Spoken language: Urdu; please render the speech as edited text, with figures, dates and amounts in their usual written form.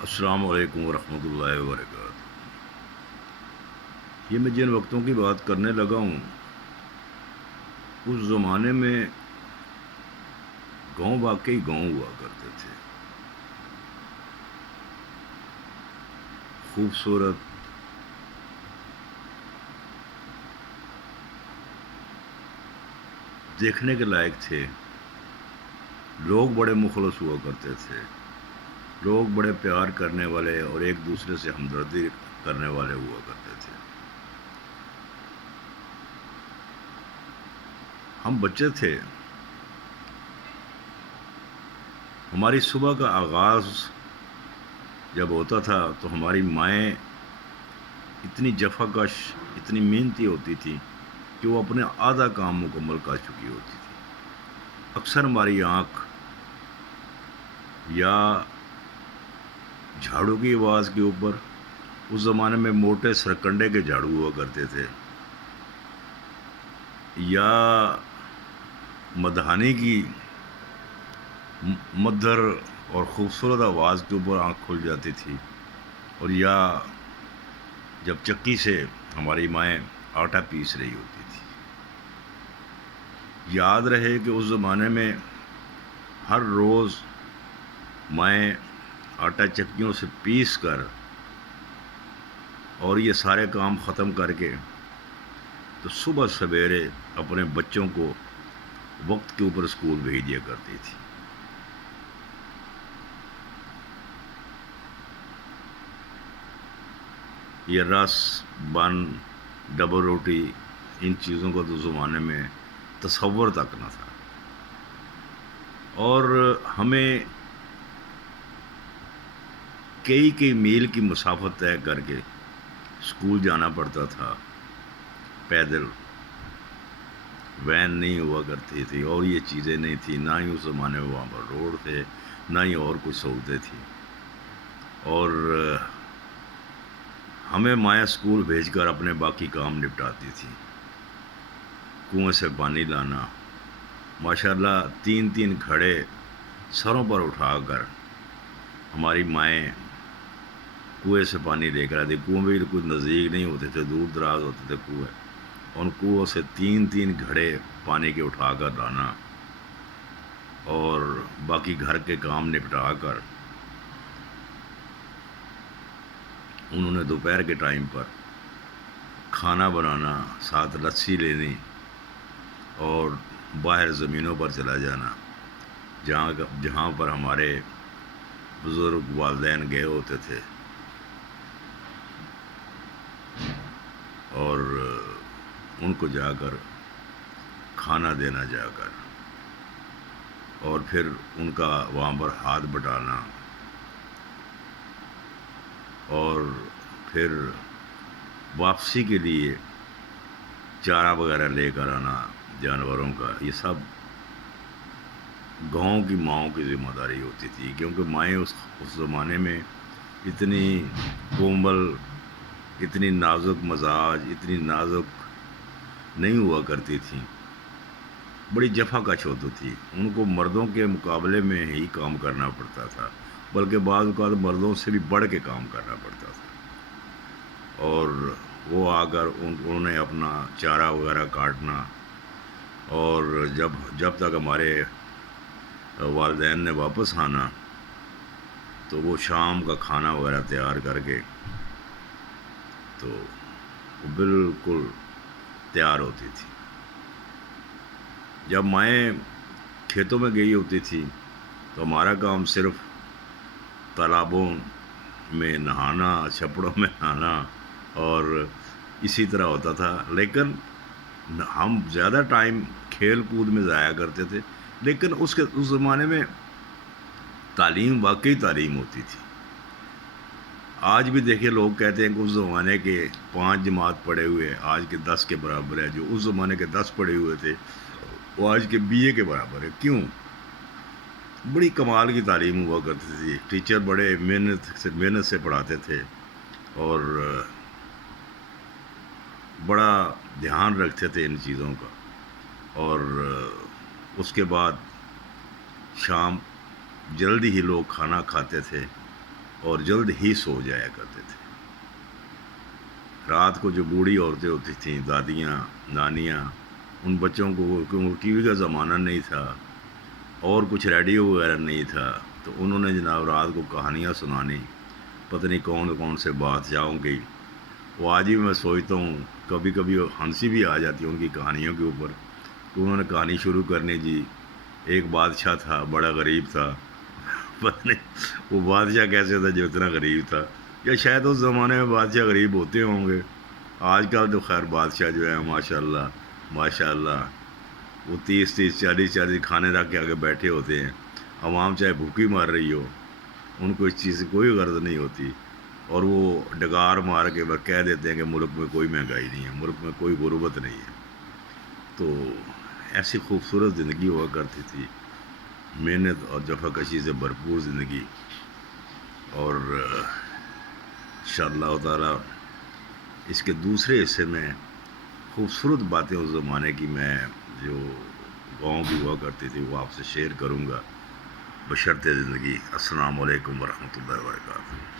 السلام علیکم ورحمۃ اللہ وبرکاتہ۔ یہ میں جن وقتوں کی بات کرنے لگا ہوں، اس زمانے میں گاؤں واقعی گاؤں ہوا کرتے تھے، خوبصورت، دیکھنے کے لائق تھے، لوگ بڑے مخلص ہوا کرتے تھے، لوگ بڑے پیار کرنے والے اور ایک دوسرے سے ہمدردی کرنے والے ہوا کرتے تھے۔ ہم بچے تھے، ہماری صبح کا آغاز جب ہوتا تھا تو ہماری مائیں اتنی جفا کش، اتنی محنتی ہوتی تھی کہ وہ اپنے آدھا کام مکمل کر چکی ہوتی تھی۔ اکثر ہماری آنکھ یا جھاڑو کی آواز کے اوپر، اس زمانے میں موٹے سرکنڈے کے جھاڑو ہوا کرتے تھے، یا مدھانے کی مدھر اور خوبصورت آواز کے اوپر آنکھ کھل جاتی تھی، اور یا جب چکی سے ہماری مائیں آٹا پیس رہی ہوتی تھی۔ یاد رہے کہ اس زمانے میں ہر روز مائیں آٹا چکیوں سے پیس کر اور یہ سارے کام ختم کر کے تو صبح سویرے اپنے بچوں کو وقت کے اوپر اسکول بھیج دیا کرتی تھی۔ یہ رس، بن، ڈبل روٹی، ان چیزوں کا تو زمانے میں تصور تک نہ تھا، اور ہمیں کئی میل کی مسافت طے کر کے اسکول جانا پڑتا تھا پیدل۔ وین نہیں ہوا کرتی تھی اور یہ چیزیں نہیں تھی، نہ ہی اس زمانے میں وہاں پر روڈ تھے، نہ ہی اور کچھ سہولتیں تھیں، اور ہمیں مائیں اسکول بھیج کر اپنے باقی کام نپٹاتی تھی۔ کنویں سے پانی لانا، ماشاءاللہ 3 گھڑے سروں پر اٹھا کر ہماری مائیں کنویں سے پانی لے کر آتی۔ کنویں بھی کچھ نزدیک نہیں ہوتے تھے، دور دراز ہوتے تھے کنویں، ان کنووں سے 3 گھڑے پانی کے اٹھا کر لانا، اور باقی گھر کے کام نپٹا کر انہوں نے دوپہر کے ٹائم پر کھانا بنانا، ساتھ لسی لینی، اور باہر زمینوں پر چلا جانا جہاں پر ہمارے بزرگ والدین گئے ہوتے تھے، اور ان کو جا کر کھانا دینا، جا کر، اور پھر ان کا وہاں پر ہاتھ بٹانا، اور پھر واپسی کے لیے چارہ وغیرہ لے کر آنا جانوروں کا۔ یہ سب گاؤں کی ماؤں کی ذمہ داری ہوتی تھی، کیونکہ مائیں اس زمانے میں اتنی کومل، اتنی نازک مزاج، اتنی نازک نہیں ہوا کرتی تھیں، بڑی جفا کش ہوتی تھی۔ ان کو مردوں کے مقابلے میں ہی کام کرنا پڑتا تھا، بلکہ بعض اوقات مردوں سے بھی بڑھ کے کام کرنا پڑتا تھا، اور وہ آ کر انہوں نے اپنا چارہ وغیرہ کاٹنا، اور جب تک ہمارے والدین نے واپس آنا تو وہ شام کا کھانا وغیرہ تیار کر کے تو وہ بالکل تیار ہوتی تھی۔ جب مائیں کھیتوں میں گئی ہوتی تھی تو ہمارا کام صرف تالابوں میں نہانا، چھپڑوں میں نہانا اور اسی طرح ہوتا تھا، لیکن ہم زیادہ ٹائم کھیل کود میں ضائع کرتے تھے، لیکن اس زمانے میں تعلیم واقعی تعلیم ہوتی تھی۔ آج بھی دیکھیں، لوگ کہتے ہیں کہ اس زمانے کے 5 جماعت پڑھے ہوئے آج کے 10 کے برابر ہے، جو اس زمانے کے 10 پڑھے ہوئے تھے وہ آج کے BA کے برابر ہے۔ کیوں؟ بڑی کمال کی تعلیم ہوا کرتی تھی، ٹیچر بڑے محنت سے پڑھاتے تھے، اور بڑا دھیان رکھتے تھے ان چیزوں کا، اور اس کے بعد شام جلدی ہی لوگ کھانا کھاتے تھے، اور جلد ہی سو جایا کرتے تھے۔ رات کو جو بوڑھی عورتیں ہوتی تھیں، دادیاں، نانیاں، ان بچوں کو کیوں ٹی وی کا زمانہ نہیں تھا اور کچھ ریڈیو وغیرہ نہیں تھا، تو انہوں نے جناب رات کو کہانیاں سنانی، پتہ نہیں کون کون سے بادشاہوں کی۔ وہ آج بھی میں سوچتا ہوں، کبھی کبھی ہنسی بھی آ جاتی ہے ان کی کہانیوں کے اوپر کہ انہوں نے کہانی شروع کرنی جی، ایک بادشاہ تھا، بڑا غریب تھا، پتہ نہیں وہ بادشاہ کیسے تھا جو اتنا غریب تھا، یا شاید اس زمانے میں بادشاہ غریب ہوتے ہوں گے۔ آج کل تو خیر بادشاہ جو ہے ماشاء اللہ ماشاء اللہ، وہ 30 40 کھانے رکھ کے آگے بیٹھے ہوتے ہیں، عوام چاہے بھوکی مار رہی ہو، ان کو اس چیز سے کوئی غرض نہیں ہوتی، اور وہ ڈگار مار کے بس کہہ دیتے ہیں کہ ملک میں کوئی مہنگائی نہیں ہے، ملک میں کوئی غربت نہیں ہے۔ تو ایسی خوبصورت زندگی ہوا کرتی تھی، محنت اور جفا کشی سے بھرپور زندگی، اور انشاءاللہ تعالی اس کے دوسرے حصے میں خوبصورت باتیں اس زمانے کی میں جو گاؤں کی ہوا کرتی تھی وہ آپ سے شیئر کروں گا بشرط زندگی۔ السلام علیکم ورحمۃ اللہ وبرکاتہ۔